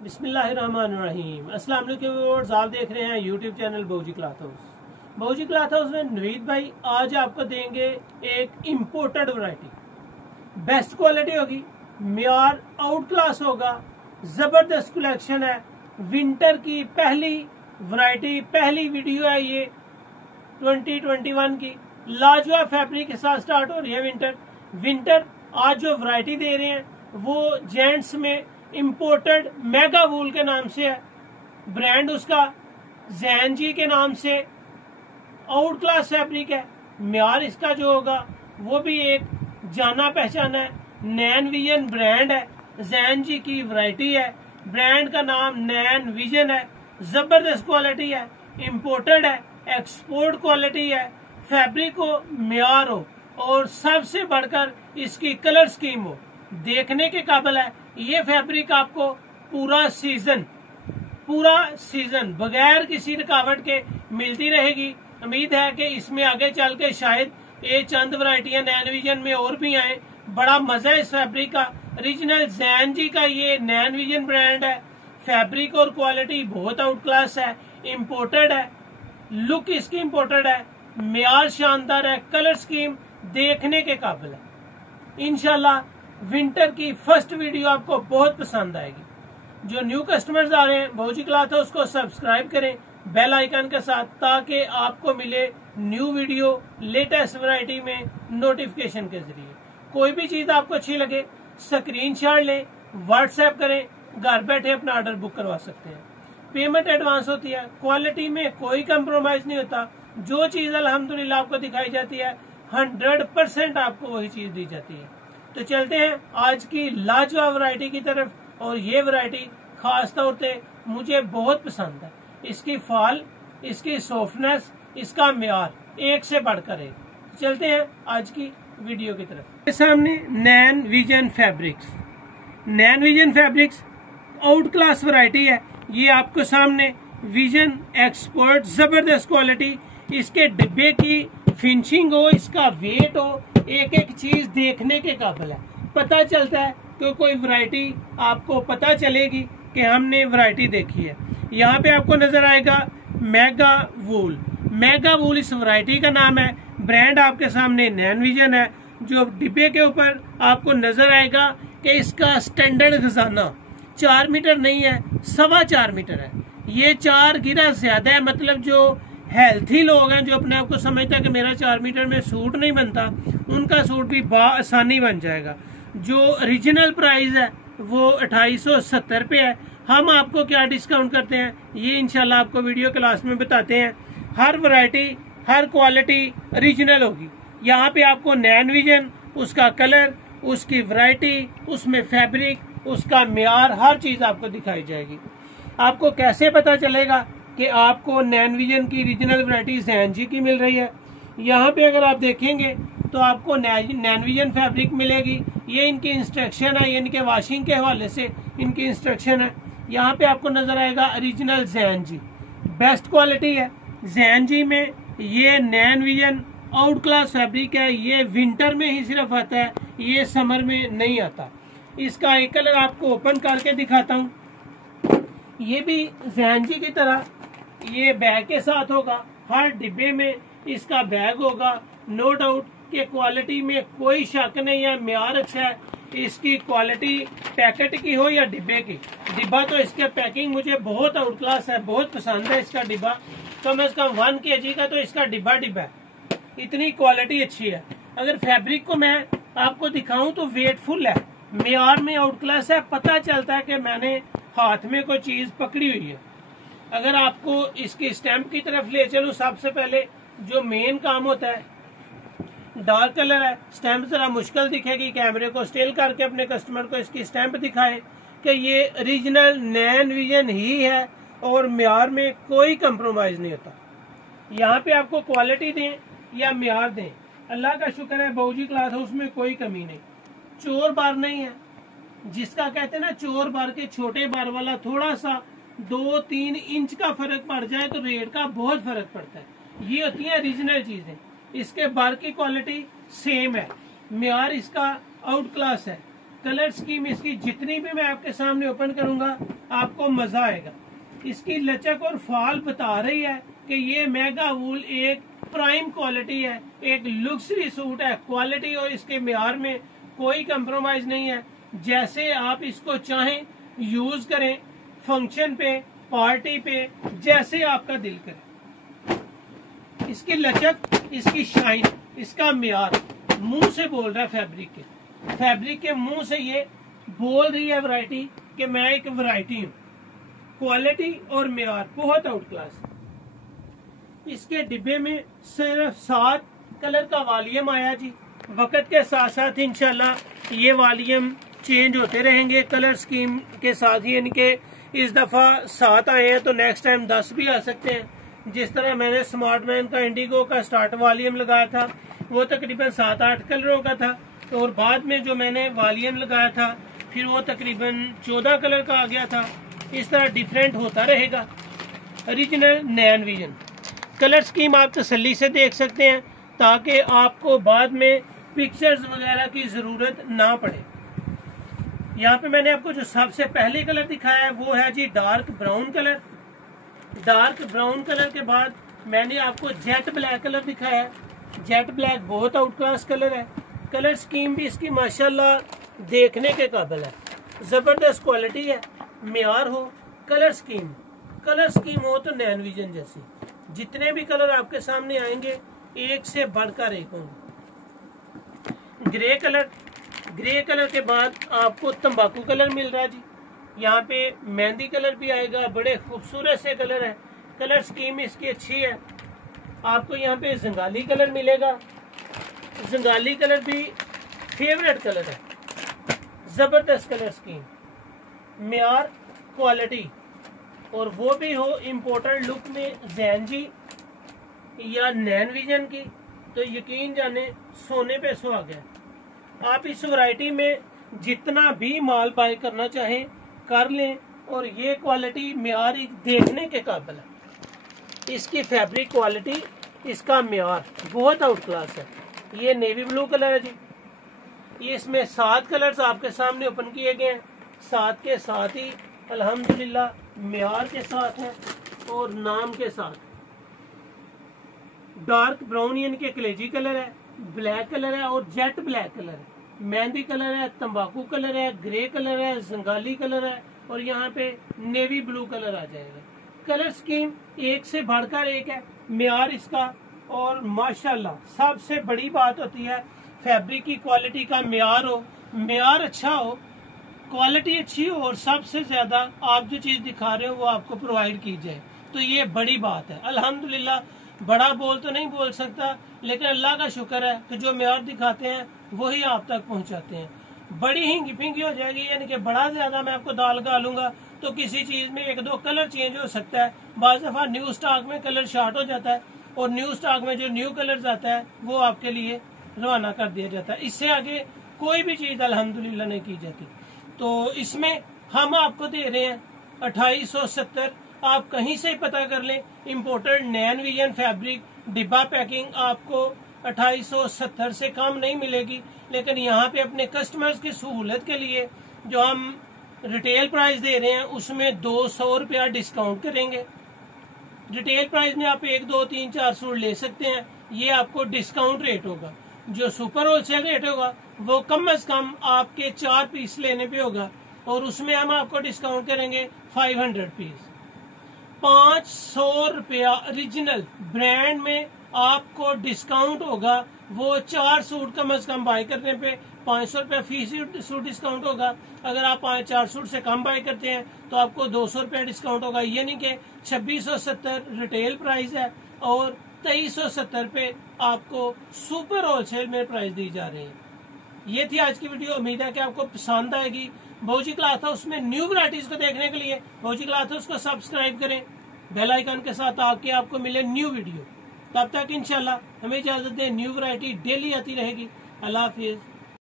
बिस्मिल्लाहिर्रहमानिर्रहीम। अस्सलाम वालेकुम व्यूअर्स, आप देख रहे हैं YouTube channel Bahuji cloth house. Bahuji cloth house में नवीद भाई आज आपको देंगे एक इम्पोर्टेड वैरायटी। बेस्ट क्वालिटी होगी, म्यार आउट क्लास होगा, जबरदस्त कलेक्शन है। विंटर की पहली वैरायटी, पहली वीडियो है ये 2021 की। लाजवाब फैब्रिक के साथ स्टार्ट हो रही है विंटर। आज जो वैरायटी दे रहे हैं वो जेंट्स में इम्पोर्टेड मेगा वूल के नाम से है, ब्रांड उसका जैन जी के नाम से। आउट क्लास फैब्रिक है। म्यार इसका जो होगा वो भी एक जाना पहचाना है, नैन विजन ब्रांड है। जैन जी की वैरायटी है, ब्रांड का नाम नैन विजन है। जबरदस्त क्वालिटी है, इम्पोर्टेड है, एक्सपोर्ट क्वालिटी है। फैब्रिक हो, म्यार हो और सबसे बढ़कर इसकी कलर स्कीम हो, देखने के काबिल है। ये फैब्रिक आपको पूरा सीजन बगैर किसी रुकावट के मिलती रहेगी। उम्मीद है कि इसमें आगे चल के शायद ये चंद वैरायटियां नैन विजन में और भी आए। बड़ा मजा है इस फैब्रिक का। ओरिजिनल जैन जी का ये नैन विजन ब्रांड है। फैब्रिक और क्वालिटी बहुत आउट क्लास है, इम्पोर्टेड है, लुक इसकी इम्पोर्टेड है, म्यार शानदार है, कलर स्कीम देखने के काबिल है। इंशाल्लाह विंटर की फर्स्ट वीडियो आपको बहुत पसंद आएगी। जो न्यू कस्टमर्स आ रहे हैं बहूजी क्लॉथ हाउस को सब्सक्राइब करें बेल आइकन के साथ, ताकि आपको मिले न्यू वीडियो लेटेस्ट वैरायटी में नोटिफिकेशन के जरिए। कोई भी चीज आपको अच्छी लगे स्क्रीनशॉट लें, व्हाट्सएप करें, घर बैठे अपना ऑर्डर बुक करवा सकते हैं। पेमेंट एडवांस होती है, क्वालिटी में कोई कंप्रोमाइज नहीं होता। जो चीज अल्हम्दुलिल्लाह आपको दिखाई जाती है 100% आपको वही चीज दी जाती है। तो चलते हैं आज की लाजवाब वैरायटी की तरफ। और ये वैरायटी खास तौर पे मुझे बहुत पसंद है। इसकी फॉल, इसकी सॉफ्टनेस, इसका म्यार एक से बढ़कर एक। चलते हैं आज की वीडियो की तरफ। सामने Nain vision fabrics out class variety है। ये आपको सामने विजन एक्सपर्ट, जबरदस्त क्वालिटी। इसके डिब्बे की फिनिशिंग हो, इसका वेट हो, एक एक चीज देखने के काबिल है। पता चलता है कि कोई वैरायटी आपको पता चलेगी कि हमने वैरायटी देखी है। यहाँ पे आपको नजर आएगा मेगा वूल इस वैरायटी का नाम है। ब्रांड आपके सामने नैन विजन है। जो डिब्बे के ऊपर आपको नजर आएगा कि इसका स्टैंडर्ड खजाना 4 मीटर नहीं है, 4.25 मीटर है। ये 4 गिरा ज्यादा है, मतलब जो हेल्थी लोग हैं, जो अपने आप को समझते हैं कि मेरा 4 मीटर में सूट नहीं बनता, उनका सूट भी आसानी बन जाएगा। जो ओरिजिनल प्राइस है वो 2870 रुपये है। हम आपको क्या डिस्काउंट करते हैं ये इंशाल्लाह आपको वीडियो क्लास में बताते हैं। हर वैरायटी, हर क्वालिटी ओरिजिनल होगी। यहाँ पे आपको नैन विजन, उसका कलर, उसकी वैरायटी, उसमें फैब्रिक, उसका म्यार, हर चीज आपको दिखाई जाएगी। आपको कैसे पता चलेगा कि आपको नैन विजन की ओरिजिनल वैरायटी जैन जी की मिल रही है? यहाँ पे अगर आप देखेंगे तो आपको नैन विजन फैब्रिक मिलेगी। ये इनकी इंस्ट्रक्शन है, ये इनके वॉशिंग के हवाले से इनकी इंस्ट्रक्शन है। यहाँ पे आपको नजर आएगा original Jain ji, best quality है। जैन जी में ये नैन विजन आउट क्लास फैब्रिक है। ये विंटर में ही सिर्फ आता है, ये समर में नहीं आता। इसका एक कलर आपको ओपन करके दिखाता हूँ। ये भी जैन जी की तरह ये बैग के साथ होगा। हर डिब्बे में इसका बैग होगा। नो डाउट कि क्वालिटी में कोई शक नहीं है, म्यार अच्छा है। इसकी क्वालिटी पैकेट की हो या डिब्बे की, डिब्बा तो इसके पैकिंग मुझे बहुत आउट क्लास है, बहुत पसंद है इसका डिब्बा। कम से कम 1 kg का तो इसका डिब्बा है, इतनी क्वालिटी अच्छी है। अगर फैब्रिक को मैं आपको दिखाऊं तो वेटफुल है, म्यार में आउट क्लास है। पता चलता है कि मैंने हाथ में कोई चीज पकड़ी हुई है। अगर आपको इसकी स्टैंप की तरफ ले चलूं, सबसे पहले जो मेन काम होता है, डार्क कलर है। स्टैंप जरा मुश्किल दिखेगी, कैमरे को स्टिल करके अपने कस्टमर को इसकी स्टैंप दिखाएं कि ये ओरिजिनल नैन विजन ही है और म्यार में कोई कंप्रोमाइज नहीं होता। यहाँ पे आपको क्वालिटी दें या म्यार दें, अल्लाह का शुक्र है बहूजी क्लॉथ हाउस में कोई कमी नहीं। चोर बार नहीं है, जिसका कहते हैं ना चोर बार के छोटे बार वाला, थोड़ा सा 2-3 इंच का फर्क पड़ जाए तो रेट का बहुत फर्क पड़ता है। ये होती है ओरिजिनल चीजें। इसके बार की क्वालिटी सेम है, म्यार इसका आउट क्लास है। कलर स्कीम इसकी जितनी भी मैं आपके सामने ओपन करूंगा आपको मजा आएगा। इसकी लचक और फाल बता रही है कि ये मेगा वूल एक प्राइम क्वालिटी है, एक लग्जरी सूट है। क्वालिटी और इसके मेयार में कोई कंप्रोमाइज नहीं है। जैसे आप इसको चाहें यूज करें, फंक्शन पे, पार्टी पे, जैसे आपका दिल करे। इसकी लचक, इसकी शाइन, इसका मेयार मुंह से बोल रहा है फैब्रिक के मुंह से ये बोल रही है वैरायटी कि मैं एक वैरायटी हूँ। क्वालिटी और मेयार बहुत आउट क्लास। इसके डिब्बे में सिर्फ 7 कलर का वॉल्यूम आया जी। वक्त के साथ साथ इंशाल्लाह ये वॉल्यूम चेंज होते रहेंगे कलर स्कीम के साथ ही। इनके इस दफा 7 आए हैं तो नेक्स्ट टाइम 10 भी आ सकते हैं। जिस तरह मैंने स्मार्टमैन का इंडिगो का स्टार्ट वॉल्यूम लगाया था वो तकरीबन 7-8 कलरों का था, और बाद में जो मैंने वॉल्यूम लगाया था फिर वो तकरीबन 14 कलर का आ गया था। इस तरह डिफरेंट होता रहेगा। ओरिजिनल नैन विजन कलर स्कीम आप तसल्ली से देख सकते हैं ताकि आपको बाद में पिक्चर्स वगैरह की जरूरत ना पड़े। यहाँ पे मैंने आपको जो सबसे पहले कलर दिखाया है वो है जी dark brown colour. Dark brown colour के बाद मैंने आपको जेट ब्लैक कलर दिखाया है। जेट ब्लैक बहुत आउट क्लास कलर है। कलर स्कीम भी इसकी माशाल्लाह देखने के काबिल है, जबरदस्त क्वालिटी है। मेयार हो, कलर स्कीम हो तो नैन विजन जैसी। जितने भी कलर आपके सामने आएंगे एक से बढ़कर एक होंगे। ग्रे कलर के बाद आपको तंबाकू कलर मिल रहा है जी। यहाँ पे मेहंदी कलर भी आएगा, बड़े खूबसूरत से कलर है। कलर स्कीम इसकी अच्छी है। आपको यहाँ पे जंगाली कलर मिलेगा। जंगाली कलर भी फेवरेट कलर है, जबरदस्त कलर स्कीम, मेयार, क्वालिटी, और वो भी हो इम्पोर्टेंट लुक में जैनजी या नैन विजन की, तो यकीन जाने सोने पे सुहागा। आप इस वैरायटी में जितना भी माल बाय करना चाहें कर लें, और ये क्वालिटी मेयार देखने के काबिल है। इसकी फैब्रिक क्वालिटी, इसका मेयार बहुत आउट क्लास है। ये नेवी ब्लू कलर है जी। ये इसमें 7 कलर्स आपके सामने ओपन किए गए हैं। 7 के साथ ही अल्हम्दुलिल्लाह मेयार के साथ है और नाम के साथ। डार्क ब्राउन यानी के कलेजी कलर है, ब्लैक कलर है और जेट ब्लैक कलर है, मेहंदी कलर है, तंबाकू कलर है, ग्रे कलर है, जंगाली कलर है, और यहाँ पे नेवी ब्लू कलर आ जाएगा। कलर स्कीम एक से बढ़कर एक है। मेयार इसका, और माशाल्लाह सबसे बड़ी बात होती है फैब्रिक की क्वालिटी का मेयार हो, मेयार अच्छा हो, क्वालिटी अच्छी हो, और सबसे ज्यादा आप जो चीज दिखा रहे हो वो आपको प्रोवाइड की जाए, तो ये बड़ी बात है। अल्हम्दुलिल्लाह, बड़ा बोल तो नहीं बोल सकता, लेकिन अल्लाह का शुक्र है कि जो मेयार दिखाते हैं वही आप तक पहुंचाते हैं। बड़ी हिंगी फिंगी हो जाएगी, यानी कि बड़ा ज्यादा मैं आपको दाल डालूंगा तो किसी चीज में 1-2 कलर चेंज हो सकता है। बाज़ दफा न्यू स्टॉक में कलर शार्ट हो जाता है, और न्यू स्टॉक में जो न्यू कलर आता है वो आपके लिए रवाना कर दिया जाता है। इससे आगे कोई भी चीज अल्हम्दुलिल्लाह नहीं की जाती। तो इसमें हम आपको दे रहे हैं 2870। आप कहीं से पता कर लें, इम्पोर्टेड नैन विजन फैब्रिक डिब्बा पैकिंग आपको 2870 से कम नहीं मिलेगी। लेकिन यहाँ पे अपने कस्टमर्स की सहूलत के लिए जो हम रिटेल प्राइस दे रहे हैं उसमें 200 रुपया डिस्काउंट करेंगे। रिटेल प्राइस में आप 1, 2, 3, 4 सूट ले सकते हैं, ये आपको डिस्काउंट रेट होगा। जो सुपर होलसेल रेट होगा वो कम से कम आपके 4 पीस लेने पे होगा, और उसमें हम आपको डिस्काउंट करेंगे 500 पीस। 500 रुपया ओरिजिनल ब्रांड में आपको डिस्काउंट होगा। वो 4 सूट कम से कम बाय करने पे 500 रुपया फी सूट डिस्काउंट होगा। अगर आप 5-4 सूट से कम बाय करते हैं तो आपको 200 रुपया डिस्काउंट होगा। यानी कि 2670 रिटेल प्राइस है और 2370 पे आपको सुपर होलसेल में प्राइस दी जा रही है। ये थी आज की वीडियो, उम्मीद है कि आपको पसंद आएगी। भौजी क्लॉथ हाउस में न्यू वैरायटीज को देखने के लिए भौजी क्लॉथ हाउस को सब्सक्राइब करें बेल आइकन के साथ, ताकि आपको मिले न्यू वीडियो। तब तक इंशाल्लाह हमें इजाजत दें, न्यू वैरायटी डेली आती रहेगी। अल्लाह हाफिज।